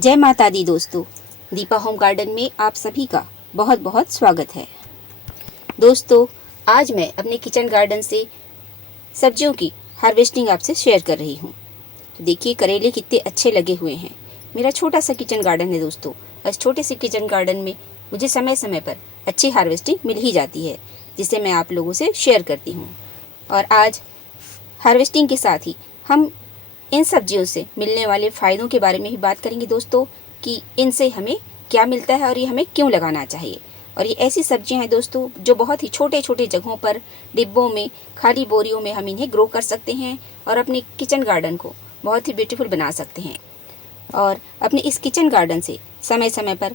जय माता दी दोस्तों, दीपा होम गार्डन में आप सभी का बहुत बहुत स्वागत है। दोस्तों, आज मैं अपने किचन गार्डन से सब्जियों की हार्वेस्टिंग आपसे शेयर कर रही हूँ। तो देखिए करेले कितने अच्छे लगे हुए हैं। मेरा छोटा सा किचन गार्डन है दोस्तों, और इस छोटे से किचन गार्डन में मुझे समय समय पर अच्छी हार्वेस्टिंग मिल ही जाती है, जिसे मैं आप लोगों से शेयर करती हूँ। और आज हार्वेस्टिंग के साथ ही हम इन सब्जियों से मिलने वाले फ़ायदों के बारे में ही बात करेंगे दोस्तों, कि इनसे हमें क्या मिलता है और ये हमें क्यों लगाना चाहिए। और ये ऐसी सब्जियां हैं दोस्तों जो बहुत ही छोटे छोटे जगहों पर, डिब्बों में, खाली बोरियों में हम इन्हें ग्रो कर सकते हैं और अपने किचन गार्डन को बहुत ही ब्यूटीफुल बना सकते हैं। और अपने इस किचन गार्डन से समय समय पर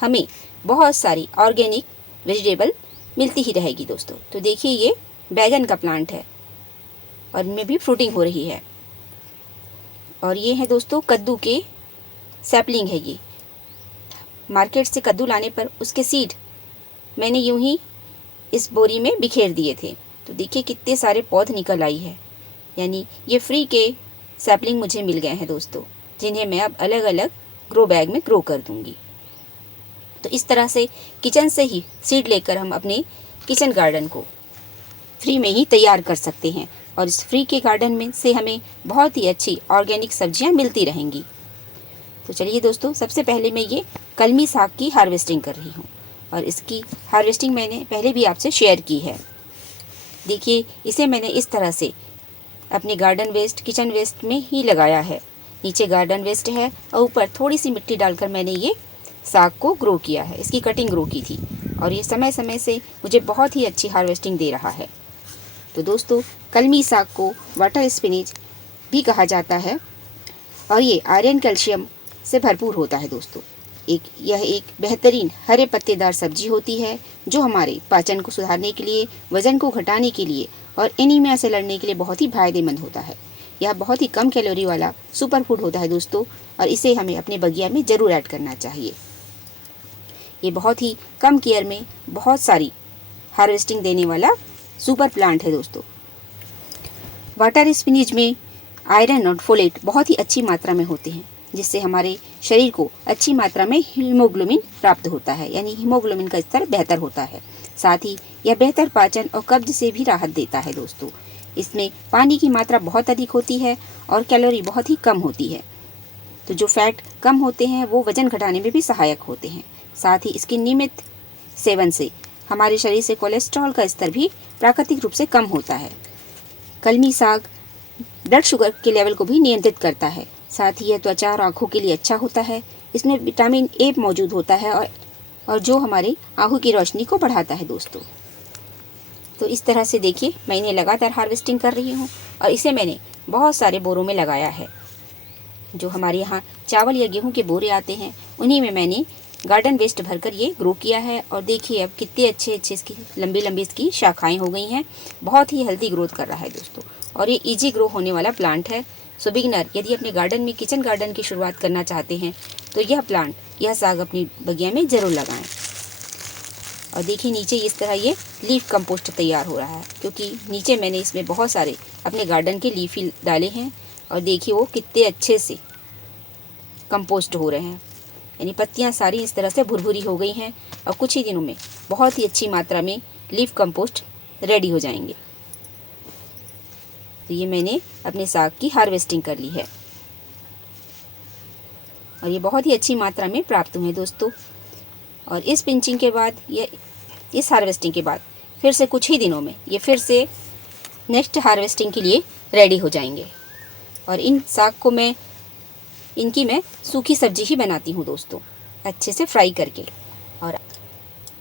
हमें बहुत सारी ऑर्गेनिक वेजिटेबल मिलती ही रहेगी दोस्तों। तो देखिए ये बैगन का प्लांट है और इनमें भी फ्रूटिंग हो रही है। और ये है दोस्तों कद्दू के सैपलिंग है। ये मार्केट से कद्दू लाने पर उसके सीड मैंने यूं ही इस बोरी में बिखेर दिए थे। तो देखिए कितने सारे पौध निकल आई है, यानी ये फ्री के सैपलिंग मुझे मिल गए हैं दोस्तों, जिन्हें मैं अब अलग अलग ग्रो बैग में ग्रो कर दूंगी। तो इस तरह से किचन से ही सीड लेकर हम अपने किचन गार्डन को फ्री में ही तैयार कर सकते हैं, और इस फ्री के गार्डन में से हमें बहुत ही अच्छी ऑर्गेनिक सब्जियां मिलती रहेंगी। तो चलिए दोस्तों, सबसे पहले मैं ये कलमी साग की हार्वेस्टिंग कर रही हूँ, और इसकी हार्वेस्टिंग मैंने पहले भी आपसे शेयर की है। देखिए इसे मैंने इस तरह से अपने गार्डन वेस्ट, किचन वेस्ट में ही लगाया है। नीचे गार्डन वेस्ट है और ऊपर थोड़ी सी मिट्टी डालकर मैंने ये साग को ग्रो किया है। इसकी कटिंग ग्रो की थी और ये समय समय से मुझे बहुत ही अच्छी हार्वेस्टिंग दे रहा है। तो दोस्तों, कलमी साग को वाटर स्पिनिच भी कहा जाता है और ये आयरन कैल्शियम से भरपूर होता है दोस्तों। यह एक बेहतरीन हरे पत्तेदार सब्जी होती है जो हमारे पाचन को सुधारने के लिए, वजन को घटाने के लिए और एनीमिया से लड़ने के लिए बहुत ही फायदेमंद होता है। यह बहुत ही कम कैलोरी वाला सुपर फूड होता है दोस्तों, और इसे हमें अपने बगिया में ज़रूर ऐड करना चाहिए। ये बहुत ही कम केयर में बहुत सारी हार्वेस्टिंग देने वाला सुपर प्लांट है दोस्तों। वाटर स्पिनिच में आयरन और फोलेट बहुत ही अच्छी मात्रा में होते हैं, जिससे हमारे शरीर को अच्छी मात्रा में हीमोग्लोबिन प्राप्त होता है, यानी हीमोग्लोबिन का स्तर बेहतर होता है। साथ ही यह बेहतर पाचन और कब्ज से भी राहत देता है दोस्तों। इसमें पानी की मात्रा बहुत अधिक होती है और कैलोरी बहुत ही कम होती है। तो जो फैट कम होते हैं वो वजन घटाने में भी सहायक होते हैं। साथ ही इसके नियमित सेवन से हमारे शरीर से कोलेस्ट्रॉल का स्तर भी प्राकृतिक रूप से कम होता है। कलमी साग ब्लड शुगर के लेवल को भी नियंत्रित करता है। साथ ही यह त्वचा और आँखों के लिए अच्छा होता है। इसमें विटामिन ए मौजूद होता है और जो हमारे आँखों की रोशनी को बढ़ाता है दोस्तों। तो इस तरह से देखिए मैं इन्हें लगातार हार्वेस्टिंग कर रही हूँ, और इसे मैंने बहुत सारे बोरों में लगाया है। जो हमारे यहाँ चावल या गेहूँ के बोरे आते हैं उन्हीं में मैंने गार्डन वेस्ट भरकर ये ग्रो किया है। और देखिए अब कितने अच्छे अच्छे इसकी लंबी लंबी इसकी शाखाएं हो गई हैं। बहुत ही हेल्दी ग्रोथ कर रहा है दोस्तों, और ये इजी ग्रो होने वाला प्लांट है। सो बिगिनर यदि अपने गार्डन में किचन गार्डन की शुरुआत करना चाहते हैं तो यह साग अपनी बगिया में ज़रूर लगाएं। और देखिए नीचे इस तरह ये लीफ कंपोस्ट तैयार हो रहा है, क्योंकि नीचे मैंने इसमें बहुत सारे अपने गार्डन के लीफ ही डाले हैं। और देखिए वो कितने अच्छे से कंपोस्ट हो रहे हैं, यानी पत्तियां सारी इस तरह से भुरभुरी हो गई हैं, और कुछ ही दिनों में बहुत ही अच्छी मात्रा में लीफ कंपोस्ट रेडी हो जाएंगे। तो ये मैंने अपने साग की हार्वेस्टिंग कर ली है, और ये बहुत ही अच्छी मात्रा में प्राप्त हुए दोस्तों। और इस पिंचिंग के बाद, इस हार्वेस्टिंग के बाद फिर से कुछ ही दिनों में ये फिर से नेक्स्ट हार्वेस्टिंग के लिए रेडी हो जाएंगे। और इन साग को इनकी मैं सूखी सब्जी ही बनाती हूँ दोस्तों, अच्छे से फ्राई करके।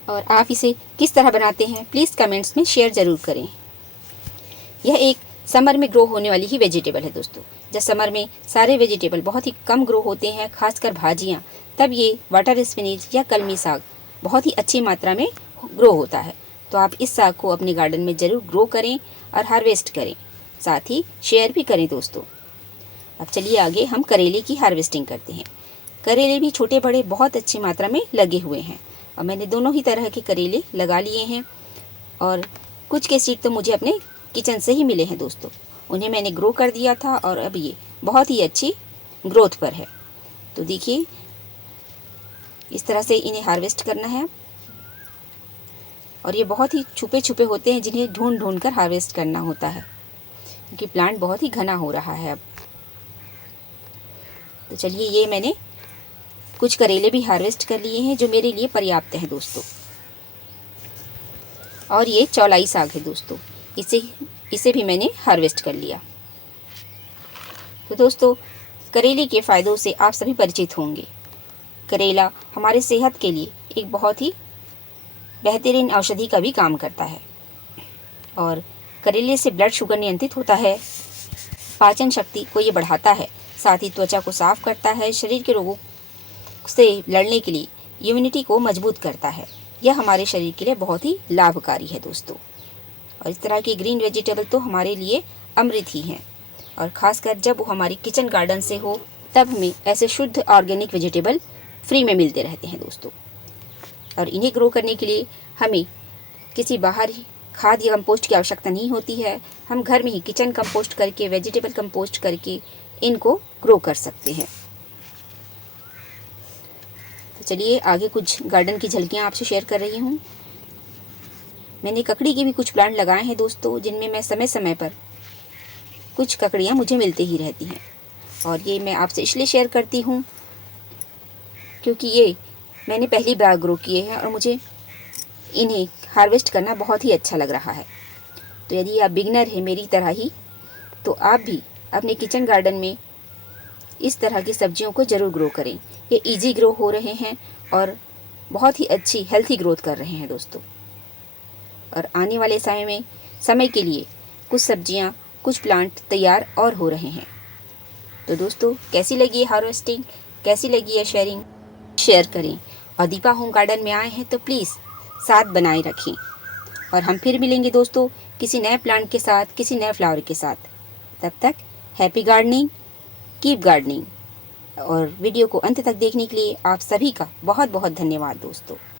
और आप इसे किस तरह बनाते हैं प्लीज़ कमेंट्स में शेयर ज़रूर करें। यह एक समर में ग्रो होने वाली ही वेजिटेबल है दोस्तों। जब समर में सारे वेजिटेबल बहुत ही कम ग्रो होते हैं, खासकर भाजियाँ, तब ये वाटर स्पिनिच या कलमी साग बहुत ही अच्छी मात्रा में ग्रो होता है। तो आप इस साग को अपने गार्डन में ज़रूर ग्रो करें और हार्वेस्ट करें, साथ ही शेयर भी करें दोस्तों। अब चलिए आगे हम करेले की हार्वेस्टिंग करते हैं। करेले भी छोटे बड़े बहुत अच्छी मात्रा में लगे हुए हैं, और मैंने दोनों ही तरह के करेले लगा लिए हैं। और कुछ के सीड तो मुझे अपने किचन से ही मिले हैं दोस्तों, उन्हें मैंने ग्रो कर दिया था और अब ये बहुत ही अच्छी ग्रोथ पर है। तो देखिए इस तरह से इन्हें हार्वेस्ट करना है। और ये बहुत ही छुपे छुपे होते हैं जिन्हें ढूंढ ढूंढ कर हार्वेस्ट करना होता है, क्योंकि प्लांट बहुत ही घना हो रहा है अब। तो चलिए, ये मैंने कुछ करेले भी हार्वेस्ट कर लिए हैं जो मेरे लिए पर्याप्त हैं दोस्तों। और ये चौलाई साग है दोस्तों, इसे भी मैंने हार्वेस्ट कर लिया। तो दोस्तों, करेले के फ़ायदों से आप सभी परिचित होंगे। करेला हमारे सेहत के लिए एक बहुत ही बेहतरीन औषधि का भी काम करता है। और करेले से ब्लड शुगर नियंत्रित होता है, पाचन शक्ति को ये बढ़ाता है, साथ ही त्वचा को साफ करता है, शरीर के रोगों से लड़ने के लिए इम्यूनिटी को मजबूत करता है। यह हमारे शरीर के लिए बहुत ही लाभकारी है दोस्तों। और इस तरह के ग्रीन वेजिटेबल तो हमारे लिए अमृत ही हैं। और ख़ासकर जब वो हमारी किचन गार्डन से हो, तब हमें ऐसे शुद्ध ऑर्गेनिक वेजिटेबल फ्री में मिलते रहते हैं दोस्तों। और इन्हें ग्रो करने के लिए हमें किसी बाहरी खाद या कंपोस्ट की आवश्यकता नहीं होती है। हम घर में ही किचन कंपोस्ट करके, वेजिटेबल कंपोस्ट करके इनको ग्रो कर सकते हैं। तो चलिए, आगे कुछ गार्डन की झलकियाँ आपसे शेयर कर रही हूँ। मैंने ककड़ी के भी कुछ प्लांट लगाए हैं दोस्तों, जिनमें मैं समय समय पर कुछ ककड़ियाँ मुझे मिलती ही रहती हैं। और ये मैं आपसे इसलिए शेयर करती हूँ क्योंकि ये मैंने पहली बार ग्रो किए हैं और मुझे इन्हें हार्वेस्ट करना बहुत ही अच्छा लग रहा है। तो यदि आप बिगनर हैं मेरी तरह ही, तो आप भी अपने किचन गार्डन में इस तरह की सब्जियों को ज़रूर ग्रो करें। ये इजी ग्रो हो रहे हैं और बहुत ही अच्छी हेल्थी ग्रोथ कर रहे हैं दोस्तों। और आने वाले समय के लिए कुछ सब्जियां, कुछ प्लांट तैयार और हो रहे हैं। तो दोस्तों, कैसी लगी ये हार्वेस्टिंग, कैसी लगी ये शेयरिंग, शेयर करें। और दीपा होम गार्डन में आए हैं तो प्लीज़ साथ बनाए रखें। और हम फिर मिलेंगे दोस्तों किसी नए प्लांट के साथ, किसी नए फ्लावर के साथ। तब तक हैप्पी गार्डनिंग, कीप गार्डनिंग। और वीडियो को अंत तक देखने के लिए आप सभी का बहुत बहुत धन्यवाद दोस्तों।